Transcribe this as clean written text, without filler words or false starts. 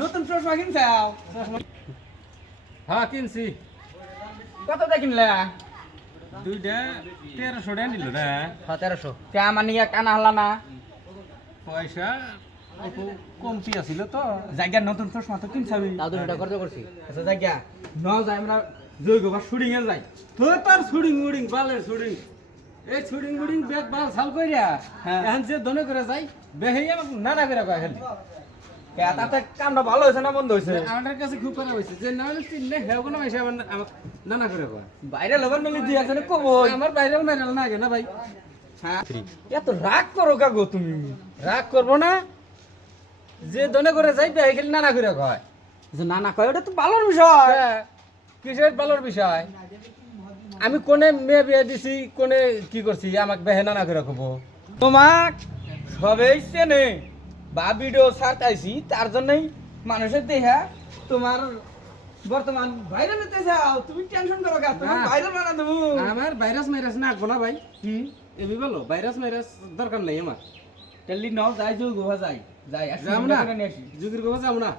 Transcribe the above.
নতুন চশমা কিনছাও? হ্যাঁ কিনছি কত দিয়ে কিনলা? দুইটা 1300 টাকা নিল না 1300। কে আমার নিয়ে কানা হলা না? পয়সা একটু কমতি আছিল তো জায়গা নতুন চশমা তো কিনছাবি। তাও তো এটা খরচ করছি। আচ্ছা জায়গা ন যাই আমরা জয়গোবার শুটিং এ যাই। তো তার শুটিং মুডিং বালের শুটিং এই শুটিং মুডিং ব্যাগ বাল সাল কইরা হ্যাঁ। এখন যে দনে করে যাই বেহেই নানা করে কয় খালি কে তাতে কামটা ভালো হয়েছে না বন্ধ হয়েছে? আমাদের কাছে খুব খারাপ হয়েছে যে না হলে চিনলে হেও কোনো এসে আমার নানা করে কয় বাইরে লবার মিলি দিয়ে আছে কবই। আমার ভাইরাল মাইরাল না না ভাই হ্যাঁ এত রাগ করো কাগো তুমি? রাগ করবো না যে দনে করে যাই বেহে খালি নানা করে কয় যে না না কয় ওটা তো ভালোর বিষয়। কিসের ভালোর বিষয় আমি কোনে মেয়ে বিয়ে দিছি কোনে কি করছি আমাকে বেহে নানা করে কব তোমাক সবেই চেনে বা ভিডিও ছাড়তাইছি তার জন্যই মানুষের দেখা তোমার বর্তমান ভাইরাল হতে যাও। তুমি টেনশন করো কা? তোমার না। ভাইরাল বানা দেবো। আমার ভাইরাস মাইরাস না আঁকবো না ভাই এবি বলো ভাইরাস মাইরাস দরকার নেই আমার টেলি নাও যাই যোগ গোয়া যাই যাই যাবো না যুগির কথা যাবো না